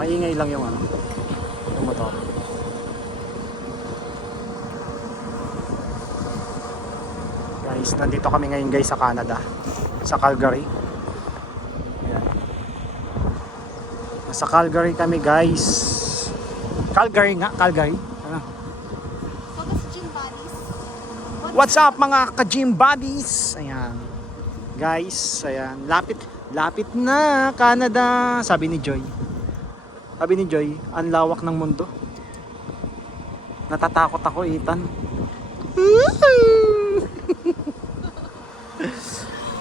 Maingay lang yung ano, yung motor. Guys, nandito kami ngayon guys sa Canada, sa Calgary. Ayan. Nasa Calgary kami guys. Calgary nga, Calgary. Ano? What's up mga ka-gym buddies? Ayan. Guys, ayan. Lapit na Canada. Sabi ni Joy, ang lawak ng mundo. Natatakot ako, Ethan.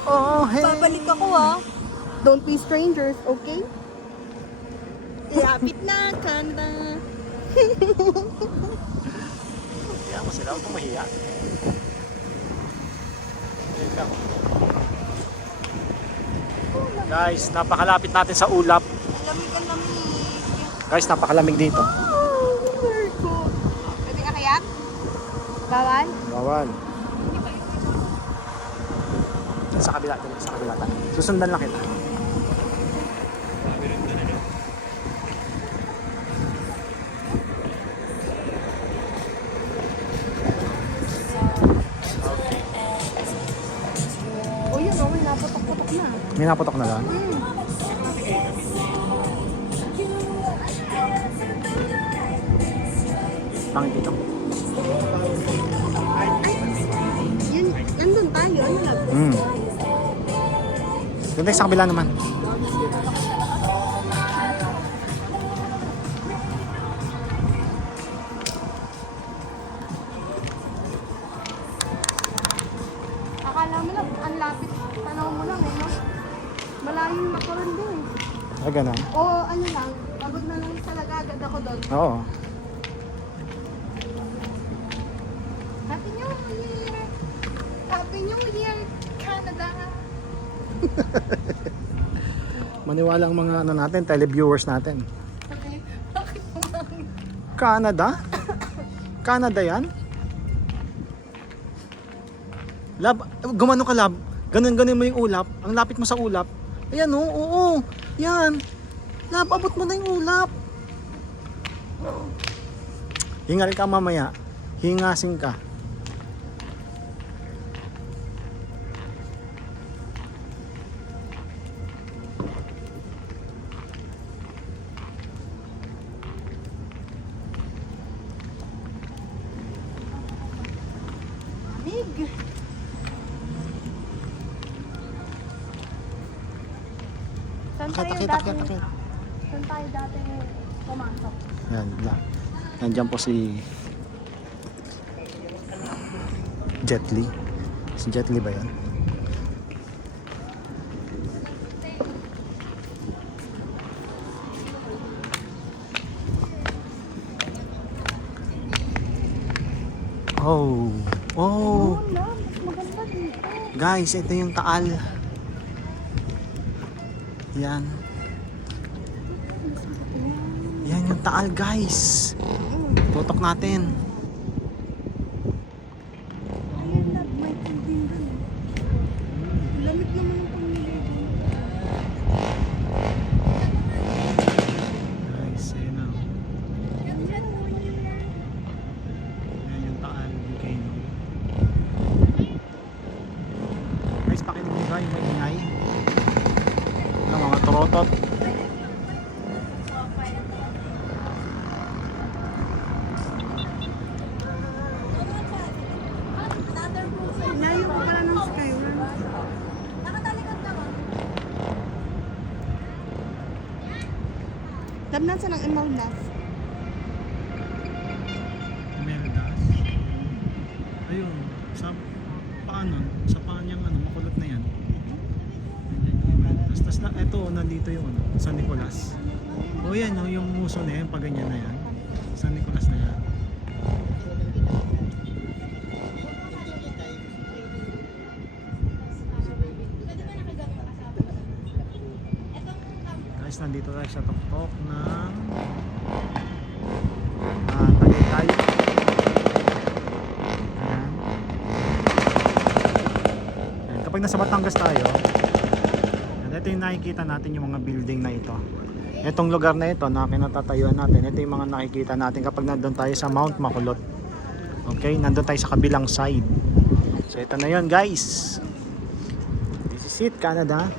Oh, hey. Babalik ako Don't be strangers, okay? Lapit na, Canada. Kaya mo sila, huwag kang mahiya. Ayun lang. Guys, napakalapit natin sa ulap. Ang lamig. Guys, napakalamig dito. Oh, very cool. Pwede ka kaya? Bawal? Bawal. Sa kabila tayo. Susundan lang kita. Oh, yun may naputok-putok na. May naputok na lang. Pangit dito. Yun, nandun tayo. Ano lang? Doon tayo sa kabila naman. Akala mo lang, ang lapit. Tanaw mo lang no? Malayo yung makuran din Ah, ganun. O ano lang, pagod na lang talaga agad ako doon. Oo. Happy New Year! Happy New Year, Canada! Maniwala ang mga ano natin, televiewers natin. Okay. Bakit naman? Canada? Canada yan? Lab, gumano ka lab? Ganun mo yung ulap. Ang lapit mo sa ulap. Ayan oo. Yan. Lab, abot mo na yung ulap. Hingal ka mamaya. Hingasing ka. Big! Saan tayo Akit. dati? Saan tayo dati pumasok? Yan, lang. Nandiyan po si Jet Li. Si Jet Li ba yan? Oh. Wala, mas maganda dito. Guys, ito yung Taal. Yan. Yan yung Taal, guys. Tutok natin. Ayun na, may tubig doon. Lamig naman yung pamilya. Guys, ayun na. Yan yung Taal. Volcano. Guys, pakinig nyo ba yung maingay? Ano, mga turotot. Layo ko pala ng Skyward. Tabnan sa ng Imaldas. Meldas. Ayun, sa paan nun? Sa paan yung ano, makulot na yan. Tapos na, eto, nandito yung ano, San Nicolas. O yan, no, yung muso na yan, pag ganyan na yan. San Nicolas na yan. Guys, nandito tayo sa tuktok ng Tagaytay. Ayan. Kapag nasa Batangas tayo, ito yung nakikita natin yung mga building na ito. Itong lugar na ito na kinatatayuan natin, ito yung mga nakikita natin kapag nandun tayo sa Mount Makulot. Okay, nandun tayo sa kabilang side. So ito na yon guys. This is it, Canada.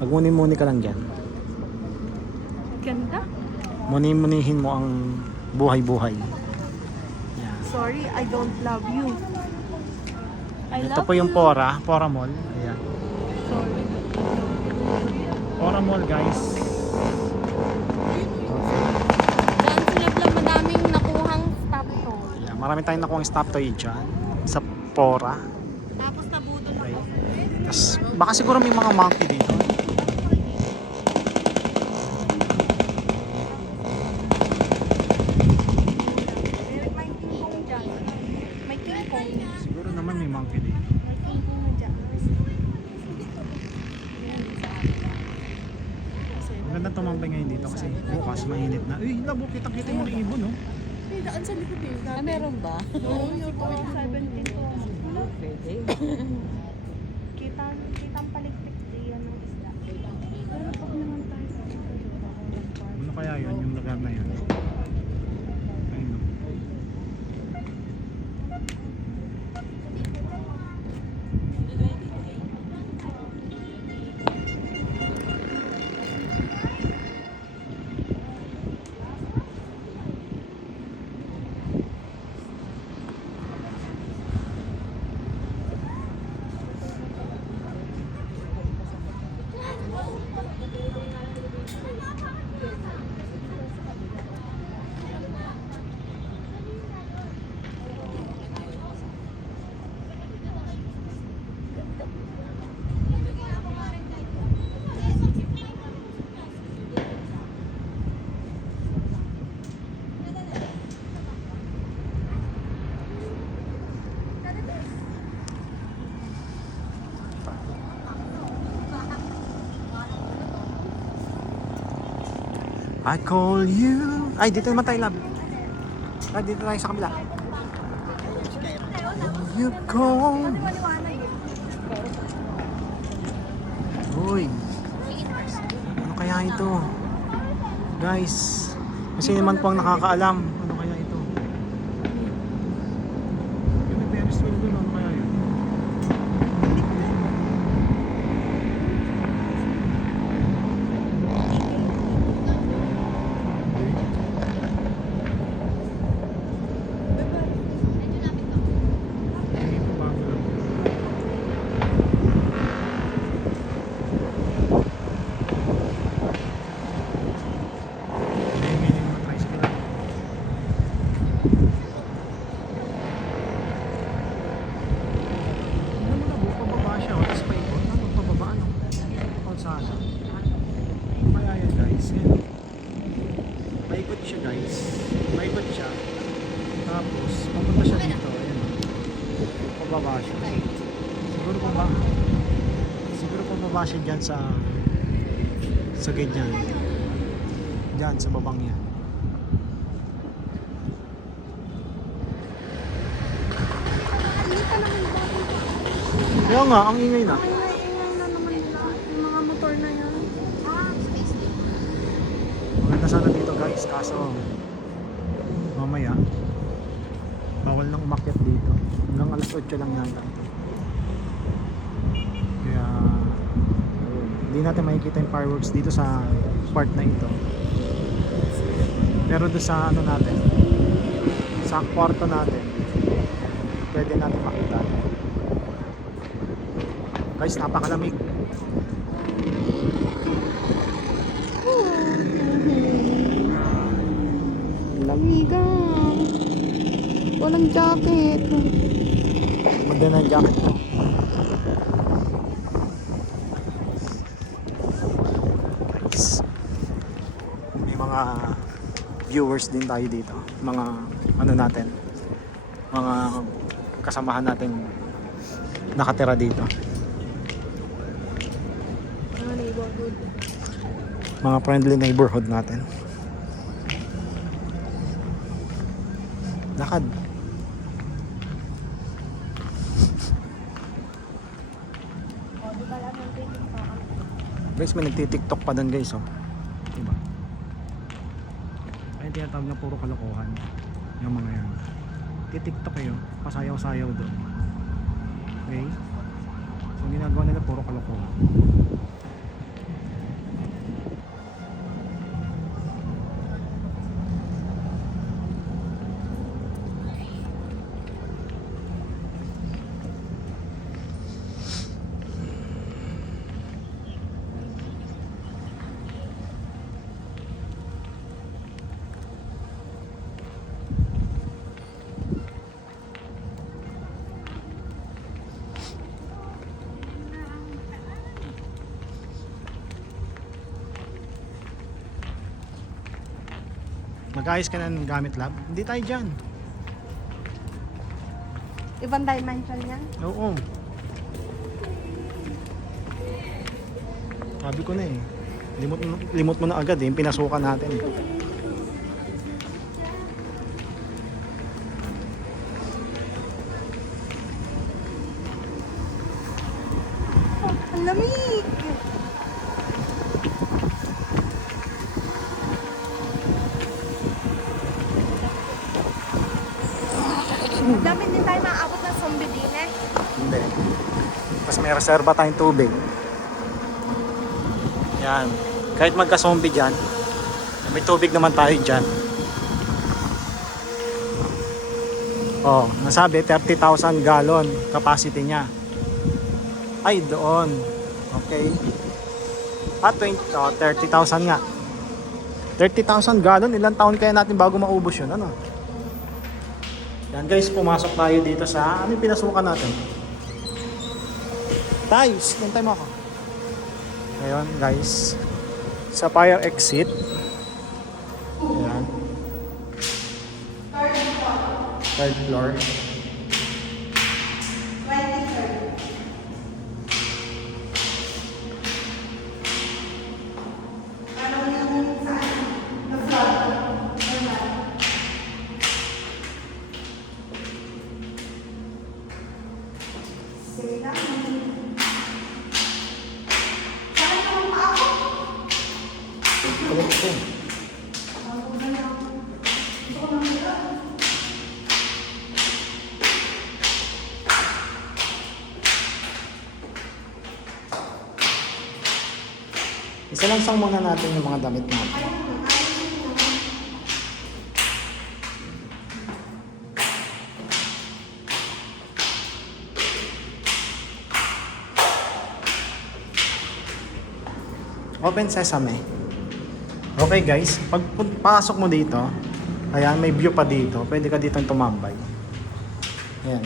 Magmuni-muni ka lang dyan. Ganda. Muni-munihin mo ang buhay-buhay. Yan. Sorry, I don't love you. I Ito love po yung you. Pora Mall. Ayan. Sorry. Pora Mall guys. Dan sila lang madaming nakuhang stop toll. Ayan. Marami tayong nakuha stop toy dyan sa Pora. Tapos nabudol Okay. ako. Tapos baka siguro may mga monkey dito. May King Kong dyan. May King Kong. Siguro naman may monkey dito. May King Kong na dyan. Maganda tumambay ngayon dito kasi bukas mainit na. Uy, labo, kita-kita yung mga ibon, no? May daan sa likod eh. Meron ba? Oo, yung 17 to. Pwede. Kitang palikpik diyan ng isda. Pero pag naman tayo sa Ano kaya yun, yung lugar na yun? Ayun, no? I call you. Ay, dito naman tayo, love. Ay, dito tayo sa kabila. You call. Uy. Ano kaya ito? Guys, kasi naman po ang nakakaalam. Ano kaya ito? Yung may Ferris wheel doon, ano kaya yun? Dito pa ako lang. May mga tricycle lang. Ano mo na, pababa siya. Tapos paikot na, pababa ano. Kalsada. Ano kaya yan guys? Yan. Paikot siya guys. Paikot siya. Tapos, papunta siya dito. Ayan. Pababa siya. Siguro pababa siya dyan sa ganyan. Dyan, sa babang yan. Hindi pa naman bago. Kaya nga, ang ingay na. Ang ingay na naman nila. Yung mga motor na yan. Maganda sana dito guys, kaso mamaya bawal nang umakyat dito. Hanggang alas 8 lang yata. Kaya hindi natin makikita yung fireworks dito sa part na ito. Pero doon sa ano natin, sa kwarto natin, pwede natin makita. Guys, napakalamig. Lamigan. Walang jacket. Maganda na yung jacket ko. Guys, may mga viewers din tayo dito. Mga ano natin, mga kasamahan natin nakatira dito. Mga neighborhood. Mga friendly neighborhood natin. Lakad. Di ba lang yung TikTok? Guys, may nagtitiktok pa doon guys, oh. Diba? Ay, tinatawag na puro kalokohan. Yung mga yan. Titiktok kayo, pasayaw-sayaw doon. Okay? So, ang ginagawa nila puro kalokohan. Mag-ayos ka na ng gamit lab? Hindi tayo dyan. Ibang dimension yan. Oo. Sabi ko na eh. Limot mo na agad eh. Yung pinasukan natin eh. Ang lamig! Dapat din tayo maaabot ng zombie din eh. Hindi. Mas may reserva tayong tubig. Yan. Kahit magka-zombie dyan, may tubig naman tayo dyan. Oh, nasabi 30,000 gallon capacity niya. Ay, doon. Okay. 30,000 nga. 30,000 gallon, ilang taon kaya natin bago maubos yun, ano? Yan guys, pumasok tayo dito sa, ano yung pinasukan natin? Guys, hintay mo ako. Ngayon guys, sa fire exit. Ayan. Third floor. 23rd. Ano yung saan? Na-flood. Sige lang. Saan yung ako? Kulit ko. Isalansang muna natin yung mga damit natin. Open sesame. Okay guys, pag pasok mo dito, ayan, may view pa dito. Pwede ka dito tumambay. Ayan.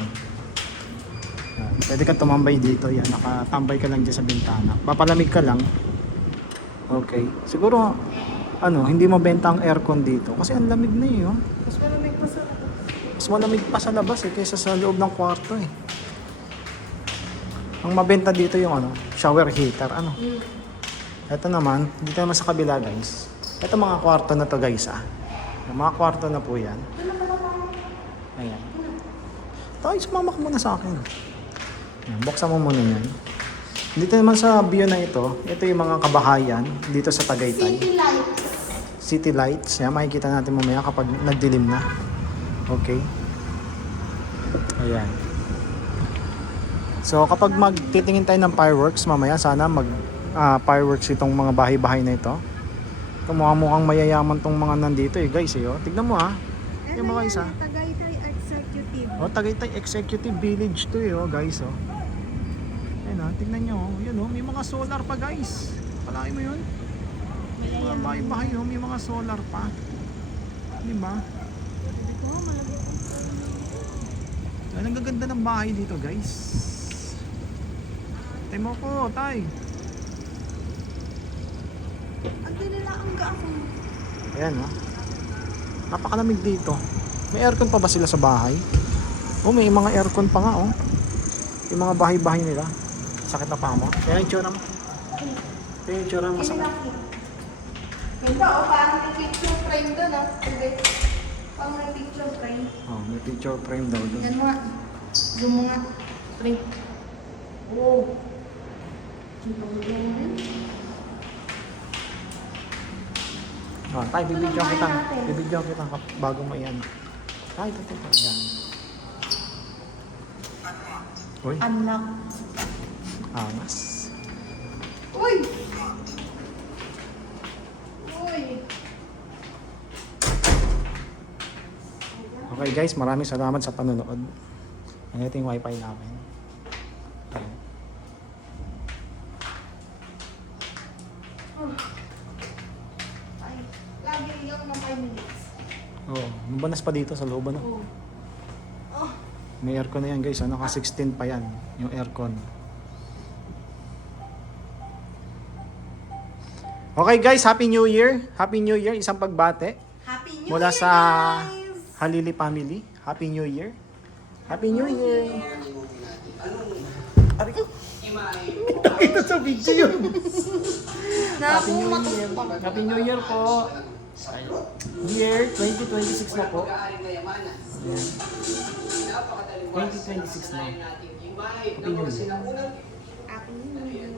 Ayan. Pwede ka tumambay dito. Yan, nakatambay ka lang dyan sa bintana. Papalamig ka lang. Okay. Siguro, hindi mabenta ang aircon dito. Kasi ang lamig na eh. Oh. Mas malamig pa sa Mas malamig pa sa labas eh, kaysa sa loob ng kwarto eh. Ang mabenta dito yung shower heater. Ito naman, dito naman sa kabila guys. Ito mga kwarto na to guys ah. Yung mga kwarto na po yan. Ayan. Tayo, sumama ka muna sa akin. Ayan, buksan mo muna yan. Dito naman sa view na ito yung mga kabahayan dito sa Tagaytay. City lights. City lights. Yan, makikita natin mamaya kapag nagdilim na. Okay. Ayan. So kapag magtitingin tayo ng fireworks mamaya, sana fireworks itong mga bahay-bahay na ito. Mukhang mayayaman tong mga nandito eh guys eh. Oh. Tignan mo ha. Yung mga isa. Tagaytay Executive. Oh, Tagaytay Executive Village to eh, oh, guys oh. Ayun ah, tignan nyo oh. Yun oh, may mga solar pa guys. Palaki mo yun. May mga bahay-bahay oh, may mga solar pa. Di ba? Ay, ang gaganda ng bahay dito guys. Tay mo ko, tay. Ang nilaang ako. Ayan oh. Napakalamig dito. May aircon pa ba sila sa bahay? Oh, may mga aircon pa nga oh. Yung mga bahay-bahay nila. Sakit na pa mo. Kaya yung tsura mo. Kaya yung tsura mo sakit. Ganda o, parang may picture frame doon ah. Parang may picture frame. Oh, may picture frame daw doon. Yan mo nga. Zoom mo nga. Frame. Oh. Oh, tayo, bibidyo kita. Bibidyo kita bago mo iyan. Tayo, tayo, tayo. Ayan. Uy, Unlock. angas. Uy! Uy! Okay guys, maraming salamat sa panonood. Ayan, ito yung wifi namin. Ayan. Ay, lagi yung ng 5 minutes. Oo, mabanas pa dito sa loob, ano? Oh. Oh. May aircon na yan guys, naka 16 pa yan, yung aircon. Okay guys, Happy New Year! Happy New Year, isang pagbate Happy New mula Year, sa guys! Halili family. Happy New Year! Happy New Year! Ari ko! Ito sa video yun! Happy New Year! Happy New Year po! Year 2026 na po. Ayan. 2026 na. Happy New Year! Happy New Year.